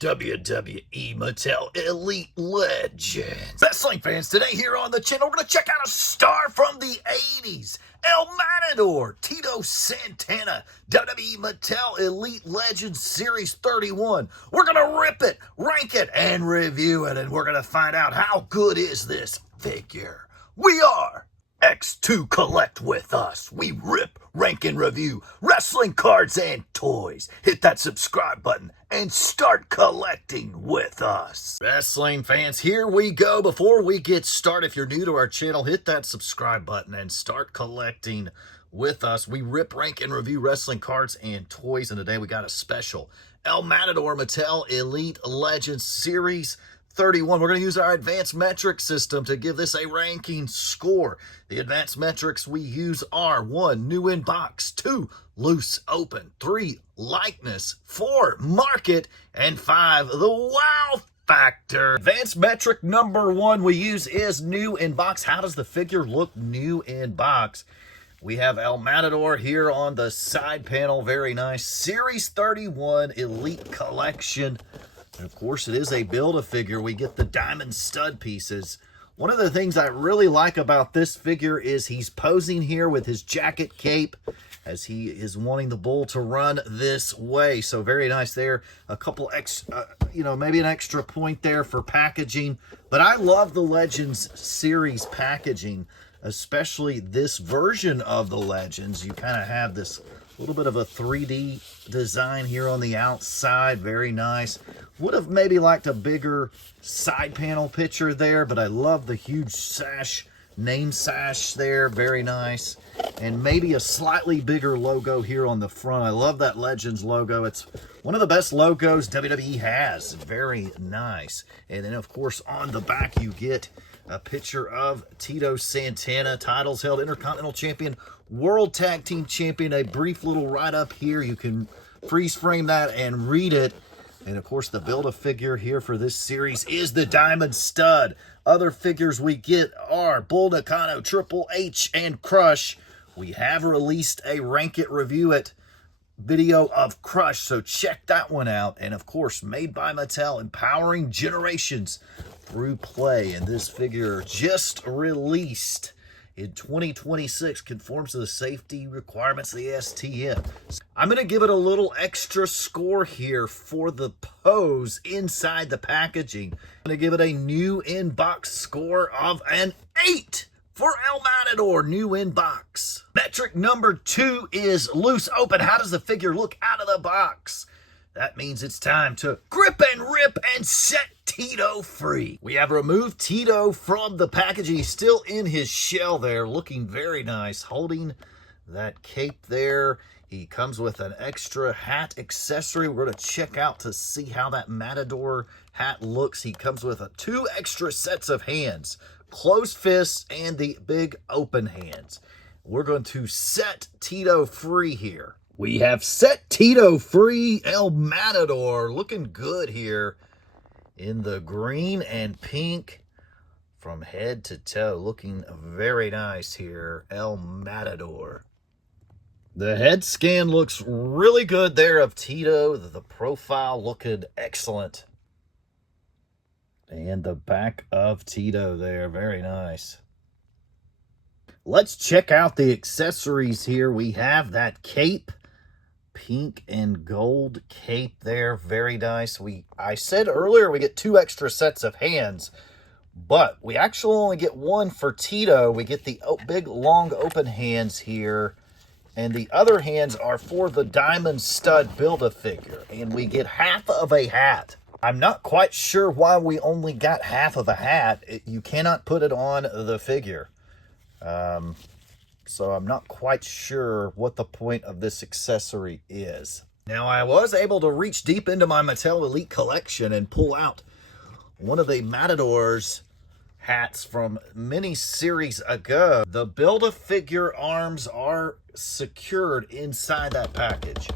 WWE Mattel Elite Legends. Wrestling fans, today here on the channel, we're going to check out a star from the 80s. El Matador, Tito Santana, WWE Mattel Elite Legends Series 31. We're going to rip it, rank it, and review it, and we're going to find out how good is this figure. We are X2 Collect with us. We rip, rank, and review wrestling cards and toys. Hit that subscribe button and start collecting with us. Wrestling fans, here we go. Before we get started, if you're new to our channel, hit that subscribe button and start collecting with us. We rip, rank, and review wrestling cards and toys, and today we got a special El Matador Mattel Elite Legends Series 31. We're going to use our advanced metric system to give this a ranking score. The advanced metrics we use are 1, new in box, 2, loose open, 3, likeness, 4, market, and 5, the wow factor. Advanced metric number 1 we use is new in box. How does the figure look new in box? We have El Matador here on the side panel. Very nice. Series 31 Elite Collection. And of course, it is a Build-A-Figure. We get the diamond stud pieces. One of the things I really like about this figure is he's posing here with his jacket cape as he is wanting the bull to run this way. So very nice there. A couple extra, maybe an extra point there for packaging. But I love the Legends series packaging, especially this version of the Legends. You kind of have this little bit of a 3D design here on the outside. Very nice. Would have maybe liked a bigger side panel picture there, but I love the huge sash, name sash there. Very nice. And maybe a slightly bigger logo here on the front. I love that Legends logo. It's one of the best logos WWE has. Very nice. And then, of course, on the back you get a picture of Tito Santana, titles held, Intercontinental Champion, World Tag Team Champion. A brief little write-up here. You can freeze frame that and read it. And, of course, the Build-A-Figure here for this series is the Diamond Stud. Other figures we get are Bull Nakano, Triple H, and Crush. We have released a Rank It, Review It video of Crush, so check that one out. And, of course, made by Mattel, empowering generations through play. And this figure just released in 2026, conforms to the safety requirements of the STM. I'm going to give it a little extra score here for the pose inside the packaging. I'm going to give it a new in-box score of an 8 for El Matador, new in-box. Metric number 2 is loose open. How does the figure look out of the box? That means it's time to grip and rip and set Tito free. We have removed Tito from the packaging. He's still in his shell there, looking very nice, holding that cape there. He comes with an extra hat accessory. We're going to check out to see how that Matador hat looks. He comes with 2 extra sets of hands, closed fists and the big open hands. We're going to set Tito free here. We have set Tito free. El Matador looking good here in the green and pink from head to toe. Looking very nice here, El Matador. The head scan looks really good there of Tito. The profile looking excellent. And the back of Tito there, very nice. Let's check out the accessories here. We have that cape. Pink and gold cape there, very nice. I said earlier we get 2 extra sets of hands, but we actually only get 1 for Tito. We get the big long open hands here, and the other hands are for the Diamond Stud Build-A-Figure, and we get half of a hat. I'm not quite sure why we only got half of a hat. You cannot put it on the figure. So I'm not quite sure what the point of this accessory is. Now, I was able to reach deep into my Mattel Elite collection and pull out one of the Matador's hats from many series ago. The Build-A-Figure arms are secured inside that package,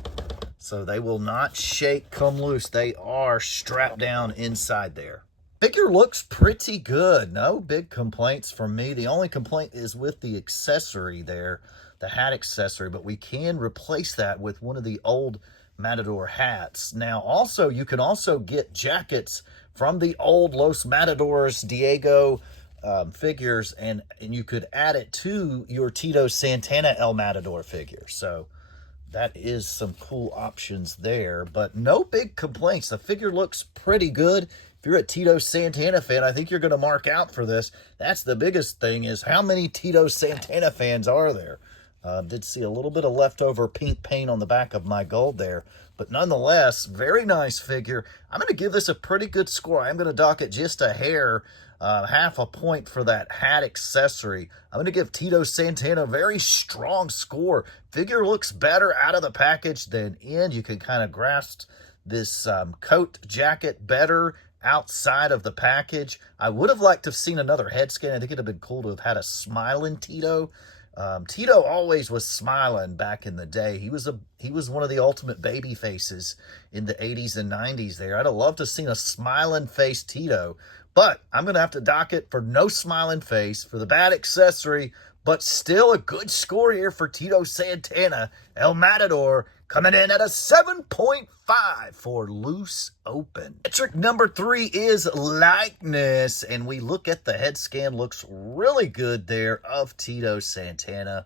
so they will not shake, come loose. They are strapped down inside there. Figure looks pretty good. No big complaints from me. The only complaint is with the accessory there, the hat accessory, but we can replace that with one of the old Matador hats. Now, also, you can also get jackets from the old Los Matadores Diego figures, and you could add it to your Tito Santana El Matador figure. So that is some cool options there, but no big complaints. The figure looks pretty good. If you're a Tito Santana fan, I think you're going to mark out for this. That's the biggest thing, is how many Tito Santana fans are there? Did see a little bit of leftover pink paint on the back of my gold there, but nonetheless, very nice figure. I'm going to give this a pretty good score. I'm going to dock it just a hair, half a point for that hat accessory. I'm going to give Tito Santana a very strong score. Figure looks better out of the package than in. You can kind of grasp this coat jacket better outside of the package. I would have liked to have seen another head scan. I think it'd have been cool to have had a smiling Tito. Tito always was smiling back in the day. He was one of the ultimate baby faces in the 80s and 90s there. I'd have loved to have seen a smiling face Tito, but I'm going to have to dock it for no smiling face for the bad accessory, but still a good score here for Tito Santana El Matador, coming in at a 7.5 for loose open. Metric number 3 is likeness, and we look at the head scan. Looks really good there of Tito Santana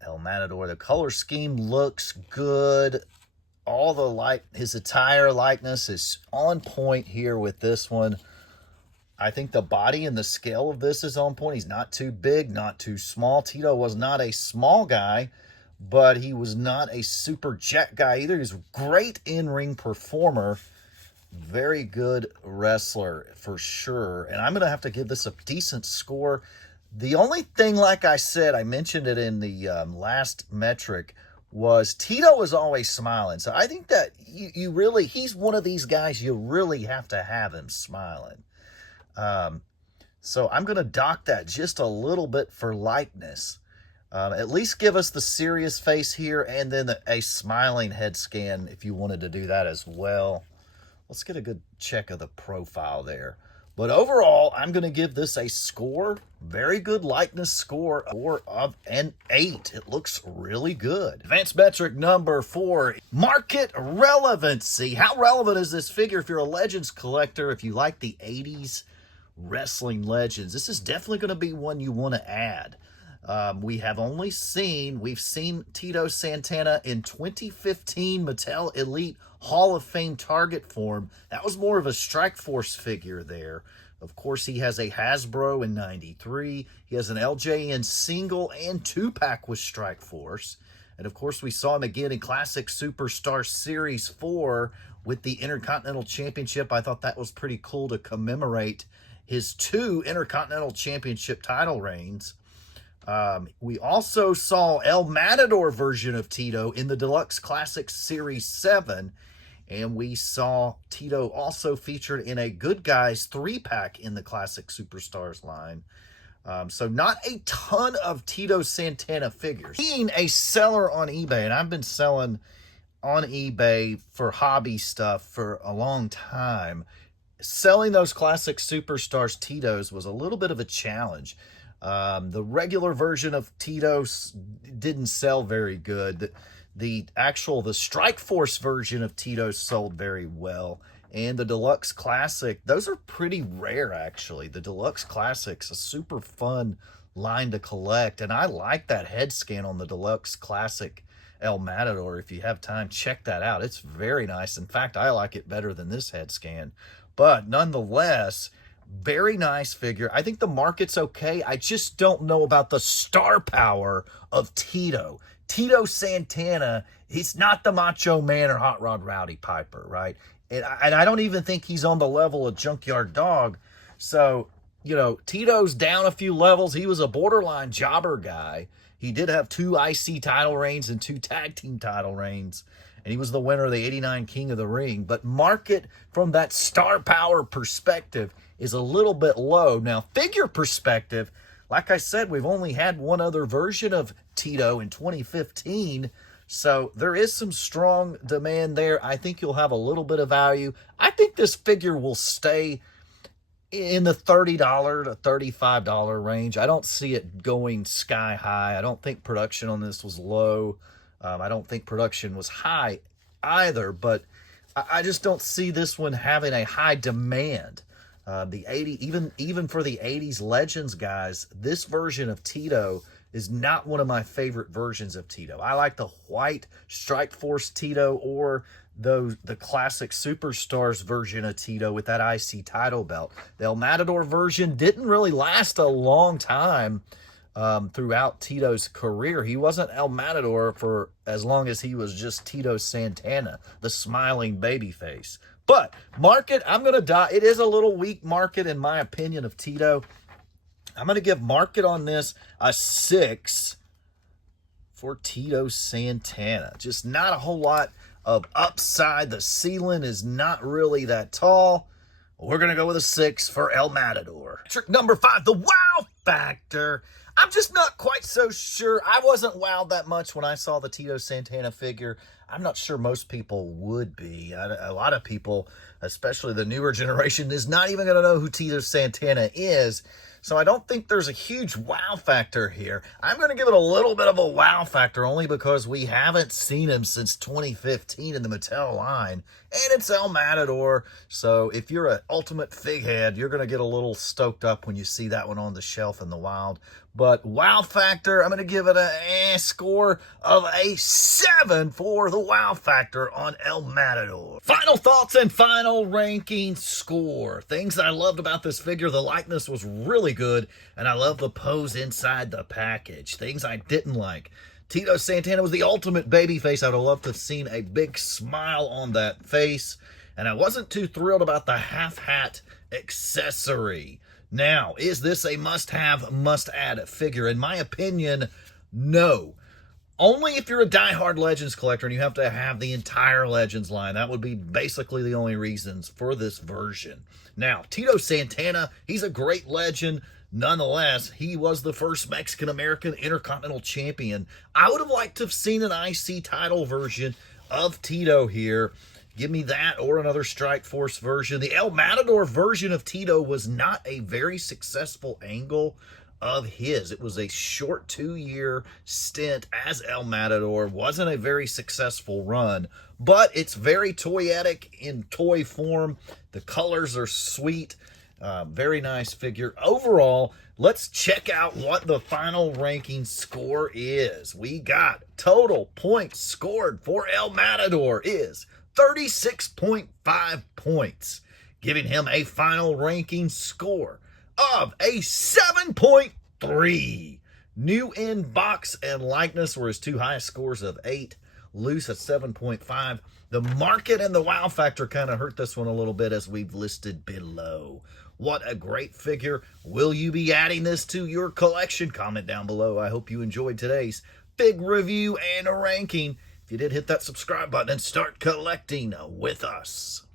El Matador. The color scheme looks good. All the his attire likeness is on point here with this one. I think the body and the scale of this is on point. He's not too big, not too small. Tito was not a small guy, but he was not a super jet guy either. He's a great in-ring performer. Very good wrestler for sure. And I'm going to have to give this a decent score. The only thing, like I said, I mentioned it in the last metric, was Tito was always smiling. So I think that you really, he's one of these guys you really have to have him smiling. So I'm going to dock that just a little bit for likeness. At least give us the serious face here, and then a smiling head scan if you wanted to do that as well. Let's get a good check of the profile there. But overall, I'm going to give this a score. Very good likeness score of an 8. It looks really good. Advanced metric number 4, market relevancy. How relevant is this figure if you're a Legends collector, if you like the 80s wrestling legends? This is definitely going to be one you want to add. We've seen Tito Santana in 2015 Mattel Elite Hall of Fame Target form. That was more of a Strikeforce figure there. Of course, he has a Hasbro in 93. He has an LJN single and 2-pack with Strikeforce. And of course, we saw him again in Classic Superstar Series 4 with the Intercontinental Championship. I thought that was pretty cool to commemorate his 2 Intercontinental Championship title reigns. We also saw El Matador version of Tito in the Deluxe Classic Series 7. And we saw Tito also featured in a Good Guys 3-pack in the Classic Superstars line. So not a ton of Tito Santana figures. Being a seller on eBay, and I've been selling on eBay for hobby stuff for a long time, selling those Classic Superstars Titos was a little bit of a challenge. The regular version of Tito's didn't sell very good. The Strikeforce version of Tito's sold very well. And the Deluxe Classic, those are pretty rare, actually. The Deluxe Classic's a super fun line to collect. And I like that head scan on the Deluxe Classic El Matador. If you have time, check that out. It's very nice. In fact, I like it better than this head scan. But nonetheless, very nice figure. I think the market's okay. I just don't know about the star power of Tito. Tito Santana, he's not the Macho Man or Hot Rod Rowdy Piper, right? And I don't even think he's on the level of Junkyard Dog. So, Tito's down a few levels. He was a borderline jobber guy. He did have 2 IC title reigns and 2 tag team title reigns. And he was the winner of the 89 King of the Ring. But market from that star power perspective is a little bit low. Now, figure perspective, like I said, we've only had one other version of Tito in 2015. So there is some strong demand there. I think you'll have a little bit of value. I think this figure will stay in the $30 to $35 range. I don't see it going sky high. I don't think production on this was low. I don't think production was high either, but I just don't see this one having a high demand. The 80, even for the 80s Legends guys, this version of Tito is not one of my favorite versions of Tito. I like the white Strike Force Tito or the classic Superstars version of Tito with that IC title belt. The El Matador version didn't really last a long time throughout Tito's career. He wasn't El Matador for as long as he was just Tito Santana, the smiling babyface. But market, I'm going to die. It is a little weak market in my opinion of Tito. I'm going to give market on this a 6 for Tito Santana. Just not a whole lot of upside. The ceiling is not really that tall. We're going to go with a 6 for El Matador. Trick number 5, the wow factor. I'm just not quite so sure. I wasn't wowed that much when I saw the Tito Santana figure. I'm not sure most people would be. A lot of people, especially the newer generation, is not even going to know who Tito Santana is. So I don't think there's a huge wow factor here. I'm going to give it a little bit of a wow factor only because we haven't seen him since 2015 in the Mattel line. And it's El Matador. So if you're an ultimate fig head, you're going to get a little stoked up when you see that one on the shelf in the wild. But wow factor, I'm going to give it a score of a 7 for the wow factor on El Matador. Final thoughts and final ranking score. Things that I loved about this figure, the likeness was really good, and I love the pose inside the package. Things I didn't like. Tito Santana was the ultimate babyface. I would have loved to have seen a big smile on that face. And I wasn't too thrilled about the half hat accessory. Now, is this a must-have, must-add figure? In my opinion, no. Only if you're a die-hard Legends collector and you have to have the entire Legends line. That would be basically the only reasons for this version. Now, Tito Santana, he's a great legend. Nonetheless, he was the first Mexican-American Intercontinental Champion. I would have liked to have seen an IC title version of Tito here. Give me that or another Strike Force version. The El Matador version of Tito was not a very successful angle of his. It was a short 2-year stint as El Matador. Wasn't a very successful run, but it's very toyetic in toy form. The colors are sweet. Very nice figure. Overall, let's check out what the final ranking score is. We got total points scored for El Matador is 36.5 points, giving him a final ranking score of a 7.3. New in box and likeness were his two highest scores of 8. Loose at 7.5. The market and the wow factor kind of hurt this one a little bit as we've listed below. What a great figure. Will you be adding this to your collection? Comment down below. I hope you enjoyed today's big review and a ranking. If you did, hit that subscribe button and start collecting with us.